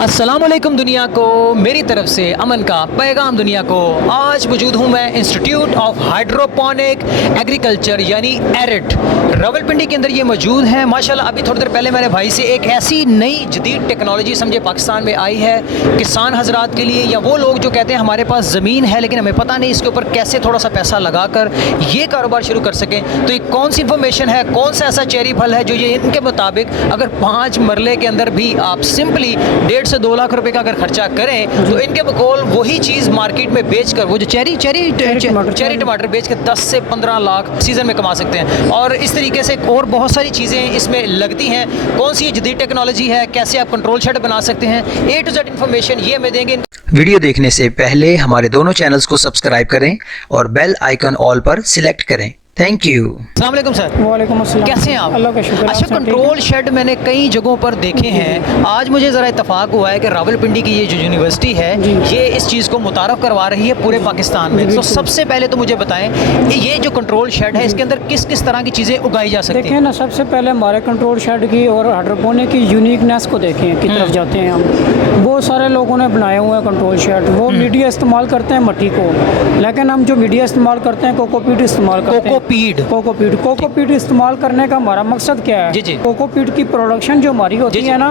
अस्सलामुअलैकुम दुनिया को, मेरी तरफ से अमन का पैगाम दुनिया को। आज मौजूद हूँ मैं इंस्टीट्यूट ऑफ हाइड्रोपोनिक एग्रीकल्चर यानी एरिड रावलपिंडी के अंदर ये मौजूद है। माशाल्लाह अभी थोड़ी देर पहले मेरे भाई से एक ऐसी नई जदीद टेक्नोलॉजी समझे पाकिस्तान में आई है किसान हजरात के लिए, या वो लोग जो कहते हैं हमारे पास ज़मीन है लेकिन हमें पता नहीं इसके ऊपर कैसे थोड़ा सा पैसा लगाकर ये कारोबार शुरू कर सकें। तो ये कौन सी इन्फॉर्मेशन है, कौन सा ऐसा चेरी फल है जो ये इनके मुताबिक अगर 5 मरले के अंदर भी आप सिंपली 1.5 से 2 लाख रुपए का अगर खर्चा करें तो इनके बकौल वही चीज़ मार्केट में बेचकर वो जो चेरी टमाटर बेच कर 10 से 15 लाख सीज़न में कमा सकते हैं। और इस तरीके से और बहुत सारी चीज़ें इसमें लगती हैं। कौन सी जदीद टेक्नोलॉजी है, कैसे आप कंट्रोल शेड बना सकते हैं, A to Z इन्फॉर्मेशन ये हमें देंगे। वीडियो देखने से पहले हमारे दोनों चैनल्स को सब्सक्राइब करें और बेल आइकन ऑल पर सिलेक्ट करें। Thank you. अस्सलाम वालेकुम सर। वालेकुम अस्सलाम। कैसे हैं आप? अल्लाह का शुक्र। अच्छा, कंट्रोल शेड मैंने कई जगहों पर देखे हैं। आज मुझे ज़रा इत्तेफाक हुआ है कि रावलपिंडी की ये जो यूनिवर्सिटी है ये इस चीज़ को मुतारफ़ करवा रही है पूरे पाकिस्तान में। तो सबसे पहले तो मुझे बताएं कि ये जो कंट्रोल शेड है इसके अंदर किस किस तरह की चीज़ें उगाई जा सकती हैं? देखें ना, सबसे पहले हमारे कंट्रोल शेड की और हाइड्रोपोनिक की यूनिकनेस को देखें की तरफ जाते हैं हम। बहुत सारे लोगों ने बनाए हुए हैं कंट्रोल शेड, वो मीडिया इस्तेमाल करते हैं मट्टी को, लेकिन हम जो मीडिया इस्तेमाल करते हैं कोकोपीट इस्तेमाल करते हैं। कोकोपीट इस्तेमाल करने का हमारा मकसद क्या है? जी। कोकोपीट की प्रोडक्शन जो हमारी होती है ना,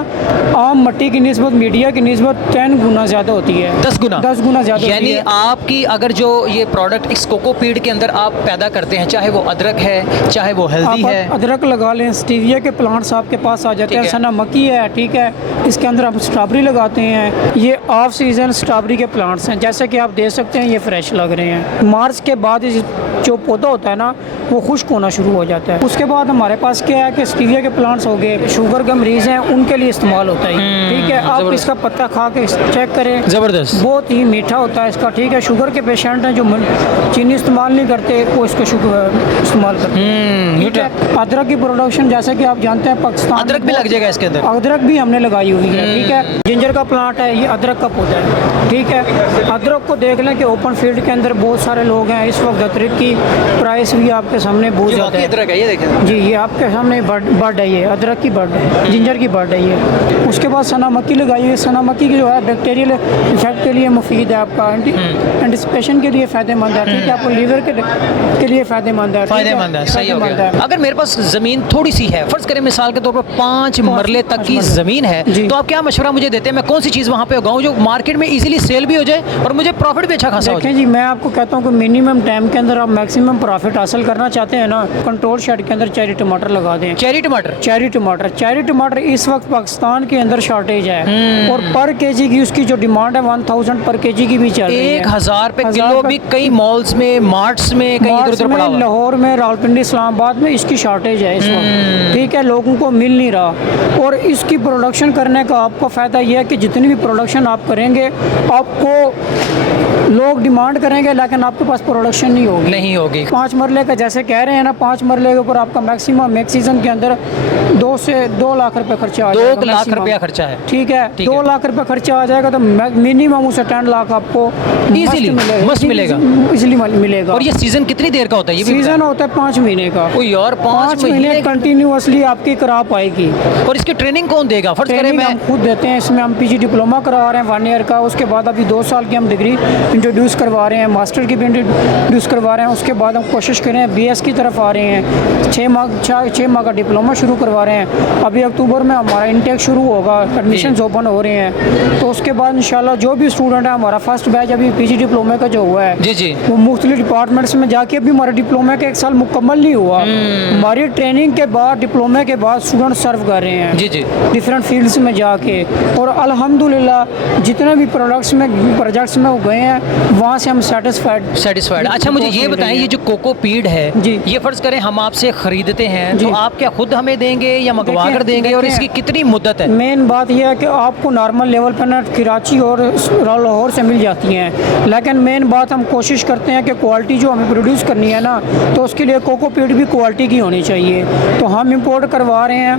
आम मट्टी की निस्बत मीडिया की निस्बत 10 गुना ज़्यादा होती है। 10 गुना ज़्यादा। यानी आपकी अगर जो ये प्रोडक्ट इस कोकोपीट के अंदर आप पैदा करते हैं, चाहे वो अदरक है चाहे वो हल्दी है, अदरक लगा लें, स्टीविया के प्लांट्स आपके पास आ जाते हैं, सना मक्की है, ठीक है, इसके अंदर हम स्ट्रॉबेरी लगाते हैं। ये ऑफ सीज़न स्ट्रॉबेरी के प्लांट्स हैं, जैसे कि आप देख सकते हैं ये फ्रेश लग रहे हैं। मार्च के बाद जो पौधा होता है ना वो खुश्क होना शुरू हो जाता है। उसके बाद हमारे पास क्या है कि स्टीविया के प्लांट्स हो गए, शुगर के मरीज हैं उनके लिए इस्तेमाल होता है, ठीक है। आप इसका पत्ता खा के चेक करें, ज़बरदस्त, बहुत ही मीठा होता है इसका, ठीक है। शुगर के पेशेंट हैं जो चीनी इस्तेमाल नहीं करते वो इसको शुगर इस्तेमाल करते हैं, ठीक है। अदरक की प्रोडक्शन जैसे कि आप जानते हैं पाकिस्तान अदरक भी लग जाएगा इसके अंदर। अदरक भी हमने लगाई हुई है, ठीक है। जिंजर का प्लांट है, ये अदरक का पौधा है, ठीक है। अदरक को देख लें कि ओपन फील्ड के अंदर बहुत सारे लोग हैं। इस वक्त अदरक की प्राइस भी आपके सामने बहुत ज़्यादा है। अदरक है ये देखें जी, ये आपके सामने बर्ड है, ये अदरक की बर्ड है, जिंजर की बर्ड है ये। उसके बाद सना मक्की लगाई हुई है। सना मक्की की जो है बैक्टीरियल इफेक्ट के लिए मुफीद है, आपका एंटीसिपेशन के लिए फ़ायदेमंद है, ठीक है। आपको लीवर के लिए फ़ायदेमंद है, सही हो गया। अगर मेरे पास ज़मीन थोड़ी सी है, फ़र्ज़ करें मिसाल के तौर पर 5 मरले तक की ज़मीन है, तो आप क्या मशवरा मुझे देते हैं मैं कौन सी चीज़ वहाँ पे उगाऊँ जो मार्केट में इजीली सेल भी हो जाए और मुझे प्रॉफिट भी अच्छा खासा हो जाए? जी, मैं आपको कहता हूँ कि मिनिमम टाइम के अंदर आप मैक्सिमम प्रॉफिट हासिल करना चाहते हैं ना, कंट्रोल शेड के अंदर चेरी टमाटर लगा दें। चेरी टमाटर इस वक्त पाकिस्तान के अंदर शॉर्टेज है और पर केजी की उसकी जो डिमांड है 1000 पर केजी की भी चल रही है। 1000 पे किलो भी कई मॉल्स में, मार्ट्स में, कहीं इधर-उधर पड़ा हुआ है। लाहौर में, रावलपिंडी, इस्लामाबाद में इसकी शॉर्टेज है इस वक्त, ठीक है। लोगों को मिल नहीं रहा और इसकी प्रोडक्शन करने का आपको फ़ायदा यह है कि जितनी भी प्रोडक्शन आप करेंगे आपको लोग डिमांड करेंगे, लेकिन आपके पास प्रोडक्शन नहीं होगी। 5 मरले का जैसे कह रहे हैं ना, 5 मरले के ऊपर आपका मैक्सिमम एक सीज़न के अंदर 2 से 2 लाख रुपए खर्चा आ जाएगा। 2 लाख रुपया खर्चा है, ठीक है। 2 लाख रुपए खर्चा आ जाएगा तो मिनिमम उसे 10 लाख आपको इजीली मिलेगा। और ये सीजन कितनी देर का होता है? ये सीजन होता है 5 महीने का। कोई और 5 महीने कंटिन्यूअसली आपकी क्रॉप आएगी। और इसकी ट्रेनिंग कौन देगा? फर्स्ट करें मैं खुद देते हैं। इसमें हम पीजी डिप्लोमा करवा रहे हैं 1 ईयर का, उसके बाद अभी 2 साल की हम डिग्री इंट्रोड्यूस करवा रहे हैं, मास्टर की भी इंट्रोड्यूस करवा रहे हैं। उसके बाद हम कोशिश करें BS की तरफ आ रहे हैं, 6 माह का डिप्लोमा शुरू करवा रहे हैं। अभी अक्टूबर में हमारा इंटेक शुरू होगा, एडमिशन ओपन हो रहे हैं। तो उसके बाद इंशाल्लाह जो भी स्टूडेंट है, हमारा फर्स्ट बैच अभी पीजी डिप्लोमा का जो हुआ है जी वो मुख्तलिफ डिपार्टमेंट्स में जाके अभी हमारा डिप्लोमा का 1 साल मुकम्मल नहीं हुआ। हमारी ट्रेनिंग के बाद, डिप्लोमा के बाद स्टूडेंट सर्व कर रहे हैं जी डिफरेंट फील्ड्स में जाके, और अल्हम्दुलिल्लाह जितने भी प्रोजेक्ट्स में गए हैं वहाँ से हम सेटिस्फाइड। अच्छा, मुझे ये बताएं, ये जो कोकोपीट है जी, ये फर्ज करें हम आपसे खरीदते हैं तो आप क्या खुद हमें देंगे या मंगवा कर देंगे, और इसकी कितनी मुद्दत है? मेन बात यह है कि आपको नॉर्मल लेवल पर ना कराची और लाहौर से मिल जाती हैं, लेकिन मेन बात हम कोशिश करते हैं कि क्वालिटी जो हमें प्रोड्यूस करनी है ना, तो उसके लिए कोकोपीट भी क्वालिटी की होनी चाहिए। तो हम इंपोर्ट करवा रहे हैं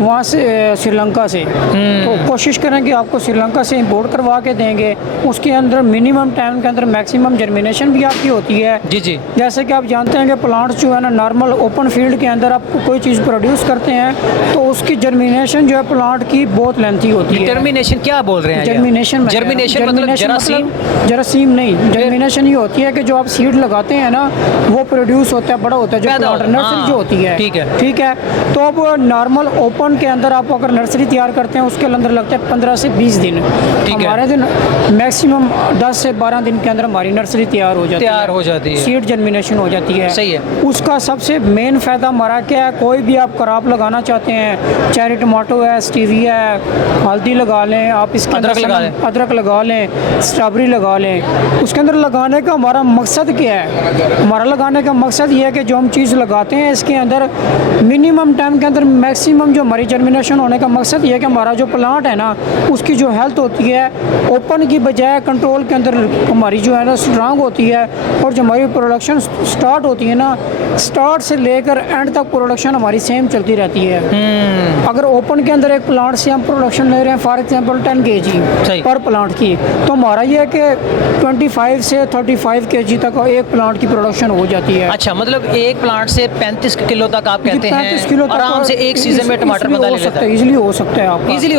वहाँ से, श्रीलंका से। तो कोशिश करें कि आपको श्रीलंका से इंपोर्ट करवा के देंगे। उसके अंदर मिनिमम मिनिमम टाइम के अंदर मैक्सिमम जर्मिनेशन भी आपकी होती है। जी जी। जैसे कि आप जानते हैं कि प्लांट्स जो है ना नॉर्मल ओपन फील्ड के अंदर आप कोई चीज़ प्रोड्यूस करते हैं तो उसकी जर्मिनेशन जो है प्लांट की बहुत लेंथी होती है। डिटर्मिनेशन क्या बोल रहे हैं? जर्मिनेशन मतलब जरासीम? जरासीम नहीं, जर्मिनेशन ये होती है कि जो आप सीड लगाते हैं ना वो प्रोड्यूस होता है, बड़ा होता है, जो प्लांट नर्सरी जो होती है। ठीक है। तो अब नॉर्मल ओपन के अंदर आप अगर नर्सरी तैयार करते हैं उसके अंदर लगते हैं 15 से 20 दिन। हमारे दिन मैक्सिमम 10 से 12 दिन के अंदर हमारी नर्सरी तैयार हो जाती है, सीड जर्मिनेशन हो जाती है। सही है। उसका सबसे मेन फ़ायदा हमारा क्या है, कोई भी आप क्रॉप लगाना चाहते हैं, चेरी टमाटो है, स्टीविया है, हल्दी लगा लें आप, इसके अंदर अदरक लगा लें, स्ट्रॉबेरी लगा लें। उसके अंदर लगाने का हमारा मकसद क्या है? हमारा लगाने का मकसद ये है कि जो हम चीज़ लगाते हैं इसके अंदर मिनिमम टाइम के अंदर मैक्सिमम जो हमारी जर्मिनेशन होने का मकसद ये है कि हमारा जो प्लांट है ना उसकी जो हेल्थ होती है ओपन की बजाय कंट्रोल के अंदर हमारी जो है ना स्ट्रांग होती है, और जो हमारी प्रोडक्शन स्टार्ट होती है ना, स्टार्ट से लेकर एंड तक प्रोडक्शन हमारी सेम चलती रहती है। अगर ओपन के अंदर एक प्लांट से हम प्रोडक्शन ले रहे हैं फॉर एग्जांपल 10 kg पर प्लांट की, तो हमारा ये है कि 25 से 35 kg तक एक प्लांट की प्रोडक्शन हो जाती है। अच्छा, मतलब एक प्लांट से 35 किलो तक आप कहते हैं 35 किलो आराम से एक सीजन में टमाटर बना लेता है। इजीली हो सकता है आपका, इजीली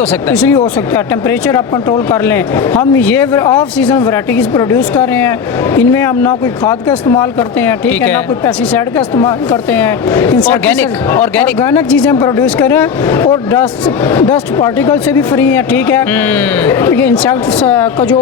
हो सकता है। टेम्परेचर आप कंट्रोल कर लें। हम ये ऑफ सीजन वैरायटीज़ प्रोड्यूस कर रहे हैं, इनमें हम ना कोई खाद का इस्तेमाल करते हैं, ठीक है, ना कोई पेस्टिसाइड का इस्तेमाल करते हैं, ऑर्गेनिक चीज़ें हम प्रोड्यूस कर रहे हैं, और डस्ट पार्टिकल से भी फ्री हैं, ठीक है, क्योंकि इंसेक्ट्स का जो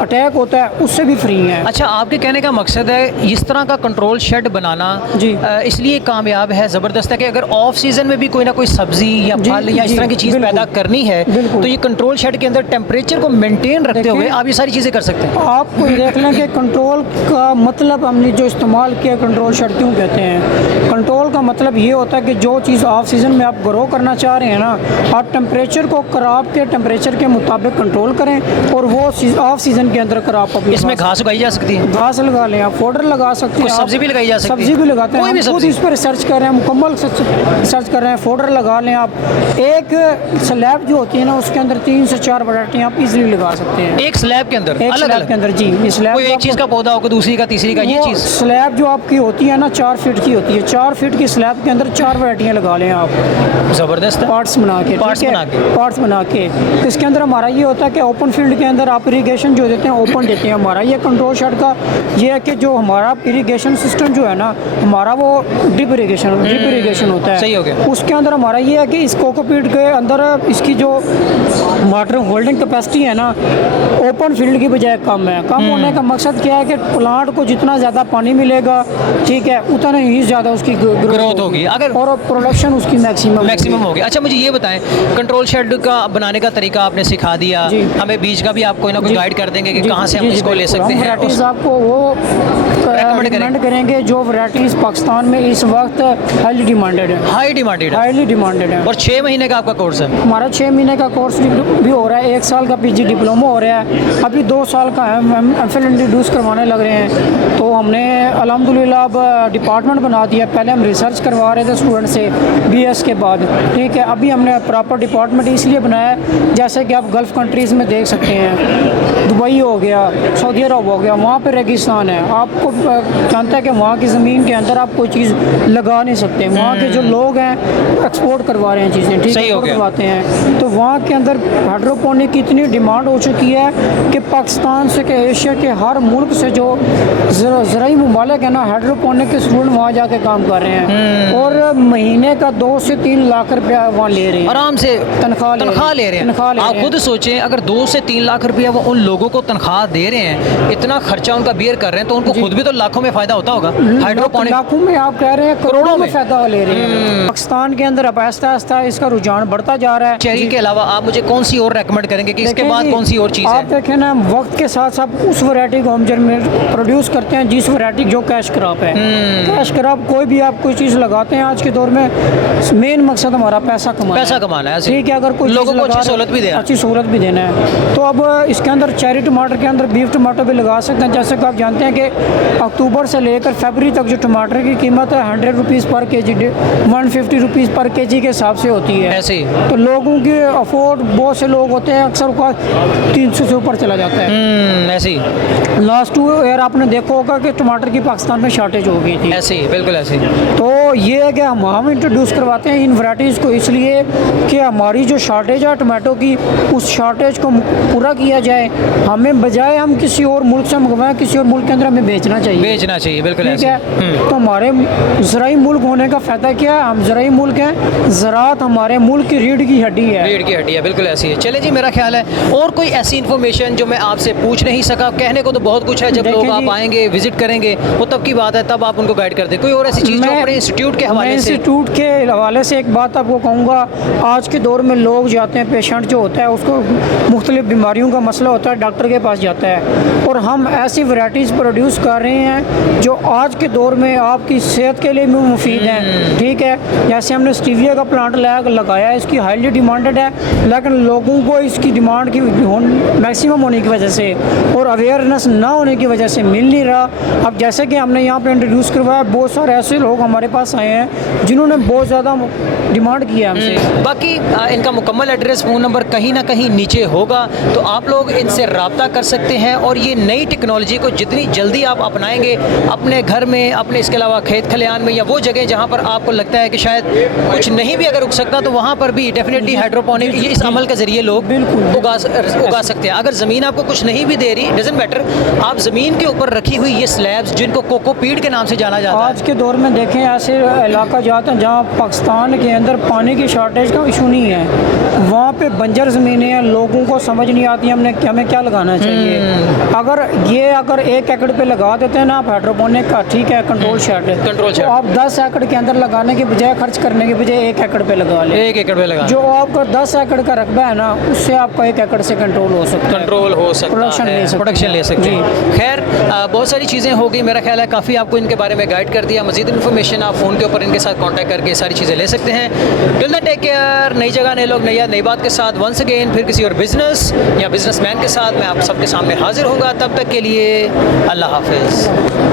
अटैक होता है उससे भी फ्री हैं। अच्छा, आपके कहने का मकसद है इस तरह का कंट्रोल शेड बनाना जी इसलिए कामयाब है, ज़बरदस्त है कि अगर ऑफ सीजन में भी कोई ना कोई सब्जी या फल या इस तरह की चीज़ पैदा करनी है तो ये कंट्रोल शेड के अंदर टेम्परेचर को मेंटेन रखते हुए आप ये सारी चीज़ें कर सकते हैं। आपको देख लें कि कंट्रोल का मतलब हमने जो इस्तेमाल किया, कंट्रोल शेड क्यों कहते हैं? कंट्रोल का मतलब ये होता है कि जो चीज़ ऑफ सीजन में आप ग्रो करना चाह रहे हैं ना, आप टेम्परेचर को क्रॉप के टेम्परेचर के मुताबिक कंट्रोल करें, और वो ऑफ सीजन के अंदर क्रॉप अपनी इसमें घास उगाई जा सकती है, घास लगा लें आप, फोडर लगा सकते हैं, सब्जी भी लगाई जा सकती है, सब्जी भी लगाते हैं, कोई भी खुद इस पर रिसर्च कर रहे हैं, मुकम्मल रिसर्च कर रहे हैं, फोडर लगा लें आप। एक स्लैब जो होती है ना उसके अंदर 3 से 4 वैरायटी आप इजीली लगा सकते हैं एक स्लैब के अंदर, एक स्लैब के अंदर। जी, स्लैब कोई एक चीज़ का पौधा होगा, दूसरी का, तीसरी का, ये चीज़ स्लैब जो आपकी होती है ना 4 फीट की होती है, 4 फीट की स्लैब के अंदर 4 वैरायटियाँ लगा लें आप, ज़बरदस्त पार्ट्स बना के। तो इसके अंदर हमारा ये होता है कि ओपन फील्ड के अंदर आप इरीगेशन जो देते हैं ओपन देते हैं। हमारा ये कंट्रोल शेड का ये है कि जो हमारा इरीगेशन सिस्टम जो है ना हमारा वो ड्रिप इरीगेशन होता है। सही हो गया। उसके अंदर हमारा ये है कि इस कोकोपीट के अंदर इसकी जो वाटर होल्डिंग कैपेसिटी है ना ओपन फील्ड की बजाय कम है। कम होने का मकसद क्या है कि प्लांट को जितना ज़्यादा पानी मिलेगा, ठीक है, उतना ही ज़्यादा उसकी ग्रोथ होगी, अगर और प्रोडक्शन उसकी मैक्सिमम होगी। अच्छा, मुझे ये बताएं, कंट्रोल शेड का बनाने का तरीका आपने सिखा दिया, हमें बीज का भी आप कोई ना कोई गाइड कर देंगे कि कहाँ से हम इसको ले सकते हैं। वैराइटीज़ आपको वो रिकमेंड करेंगे जो वैराइटीज़ पाकिस्तान में इस वक्त हाईली डिमांडेड है। और 6 महीने का आपका कोर्स है? हमारा 6 महीने का कोर्स भी हो रहा है, 1 साल का पीजी डिप्लोमा हो रहा है, अभी 2 साल का हम एमफिल इंट्रोड्यूस करवाने लग रहे हैं। तो हमने अल्हम्दुलिल्लाह अब डिपार्टमेंट बना दिया। पहले हम रिसर्च करवा रहे थे स्टूडेंट से BS के बाद, ठीक है, अभी हमने प्रॉपर डिपार्टमेंट इसलिए बनाया जैसे कि आप गल्फ़ कंट्रीज़ में देख सकते हैं, दुबई हो गया, सऊदी अरब हो गया, वहाँ पर रेगिस्तान है, आपको जानता है कि वहाँ की ज़मीन के अंदर आप कोई चीज़ लगा नहीं सकते। वहाँ के जो लोग हैं एक्सपोर्ट करवा रहे हैं चीज़ें, ठीक है, करवाते हैं। तो वहाँ के अंदर हाइड्रोपोनिक की इतनी डिमांड हो चुकी है कि पाकिस्तान से कि एशिया के हर मुल्क से जो ज़राई ममालिक है ना हाइड्रोपोनिक के स्टूडेंट वहाँ जाके काम कर रहे हैं, और महीने का 2 से 3 लाख रुपया वहाँ ले रहे हैं, आराम से तनख्वाह ले रहे हैं। आप खुद सोचें, अगर 2 से 3 लाख रुपया वो उन लोगों को तनख्वाह दे रहे हैं, इतना खर्चा उनका बेयर कर रहे हैं, तो उनको खुद भी तो लाखों में फ़ायदा होता होगा। हाइड्रोपोनिक लाखों में, आप कह रहे हैं करोड़ों में फ़ायदा ले रहे हैं। पाकिस्तान के अंदर अब आहिस्ता आहिस्ता इसका रुझान बढ़ता जा रहा है। चेरी के अलावा आप मुझे कौन सी और रेकमेंड करेंगे कि इसके बाद कौन सी और चीज़ है? आप देखें ना, वक्त के साथ साथ उस वैरायटी को हम प्रोड्यूस करते हैं जिस वैरायटी जो कैश क्रॉप है। कैश क्रॉप कोई भी आप कोई चीज़ लगाते हैं आज के दौर में, मेन मकसद हमारा पैसा कमाना है, ठीक है। अगर कोई लोगों को अच्छी सहूलत भी देना है तो अब इसके अंदर चेरी टमाटर के अंदर बीफ टमाटर भी लगा सकते हैं। जैसे कि आप जानते हैं कि अक्टूबर से लेकर फरवरी तक जो टमाटर की कीमत है 100 रुपीज़ पर केजी, 150 रुपीज़ पर केजी के हिसाब से होती है। ऐसे ही तो लोगों के अफोर्ड, बहुत से लोग होते हैं अक्सर का 300 से ऊपर चला जाता है। ऐसे ही लास्ट 2 ईयर आपने देखा होगा कि टमाटर की पाकिस्तान में शॉर्टेज हो गई थी। ऐसे ही बिल्कुल ऐसे ही। तो ये है कि हम इंट्रोड्यूस करवाते हैं इन वैराइटीज़ को इसलिए कि हमारी जो शॉर्टेज है टमाटो की, उस शॉर्टेज को पूरा किया जाए। हमें बजाय हम किसी और मुल्क से मंगवाएं, किसी और मुल्क के अंदर हमें बेचना चाहिए, बिल्कुल ठीक ऐसे है। तो हमारे ज़राई मुल्क होने का फ़ायदा क्या है? हम ज़राई मुल्क हैं, ज़राअत हमारे मुल्क की रीढ़ की हड्डी है। रीढ़ की हड्डी है, बिल्कुल ऐसी है। चले जी, मेरा ख्याल है और कोई ऐसी इन्फॉर्मेशन जो मैं आपसे पूछ नहीं सका, कहने को तो बहुत कुछ है, जब देखें लोग आप जी, आएंगे विजिट करेंगे वो तब की बात है, तब आप उनको गाइड कर दें। कोई और ऐसी चीज़ जो अपने इंस्टीट्यूट के हवाले से? इंस्टीट्यूट के हवाले से एक बात आपको कहूँगा, आज के दौर में लोग जाते हैं, पेशेंट जो होता है उसको मुख्तलिफ बीमारियों का मसला होता है, डॉक्टर के पास जाता है, और हम ऐसी वैराइटीज़ प्रोड्यूस कर रहे हैं जो आज के दौर में आपकी सेहत के लिए भी मुफीद हैं, ठीक है। जैसे हमने स्टीविया का प्लांट लगाया है, इसकी हाईली डिमांडेड है, लेकिन लोगों को इसकी डिमांड की मैक्सिमम होने की वजह से और अवेयरनेस ना होने की वजह से मिल नहीं रहा। अब जैसे कि हमने यहाँ पे इंट्रोड्यूस करवाया, बहुत सारे ऐसे लोग हमारे पास आए हैं जिन्होंने बहुत ज़्यादा डिमांड की है हमसे। बाकी इनका मुकम्मल एड्रेस, फ़ोन नंबर कहीं ना कहीं नीचे होगा, तो आप लोग इनसे रब्ता कर सकते हैं। और ये नई टेक्नोलॉजी को जितनी जल्दी आप अपनाएंगे अपने घर में, अपने इसके अलावा खेत खलिहान में, या वो जगह जहाँ पर आपको लगता है कि शायद कुछ नहीं भी अगर उग सकता, तो वहाँ पर भी डेफिनेटली हाइड्रोपोनिक ये इस अमल के ज़रिए लोग उगा सकते हैं। अगर ज़मीन आपको कुछ नहीं भी दे रही, डजंट मैटर, आप ज़मीन के ऊपर रखी हुई ये स्लैब्स जिनको कोकोपीट के नाम से जाना जाता है, आज के दौर में देखें ऐसे इलाका जाते हैं जहाँ पाकिस्तान के अंदर पानी की शॉर्टेज का इशू नहीं है, वहाँ पे बंजर ज़मीनें हैं, लोगों को समझ नहीं आती हमें क्या लगाना चाहिए। अगर 1 एकड़ पे लगा देते हैं ना आप हाइड्रोपोनिक का, ठीक है, कंट्रोल शेड, तो आप 10 एकड़ के अंदर लगाने के बजाय, खर्च करने के बजाय 1 एकड़ पे लगा लें। 1 एकड़ पे लगा, जो आपका 10 एकड़ का रकबा है ना, उससे आपका 1 एकड़ से कंट्रोल हो सकता है, प्रोडक्शन ले सकते हैं। खैर, बहुत सारी चीज़ें हो गई, मेरा ख्याल है काफ़ी आपको इनके बारे में गाइड कर दिया। मज़ीद इन्फॉर्मेशन आप फ़ोन के ऊपर इनके साथ कांटेक्ट करके सारी चीज़ें ले सकते हैं। टिल देन टेक केयर, नई जगह, नए लोग, नई बात के साथ वंस अगेन फिर किसी और बिजनेस या बिजनेसमैन के साथ मैं आप सबके सामने हाजिर होऊंगा। तब तक के लिए अल्लाह हाफिज़।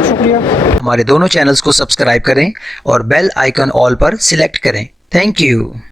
शुक्रिया। हमारे दोनों चैनल्स को सब्सक्राइब करें और बेल आइकन ऑल पर सिलेक्ट करें। Thank you.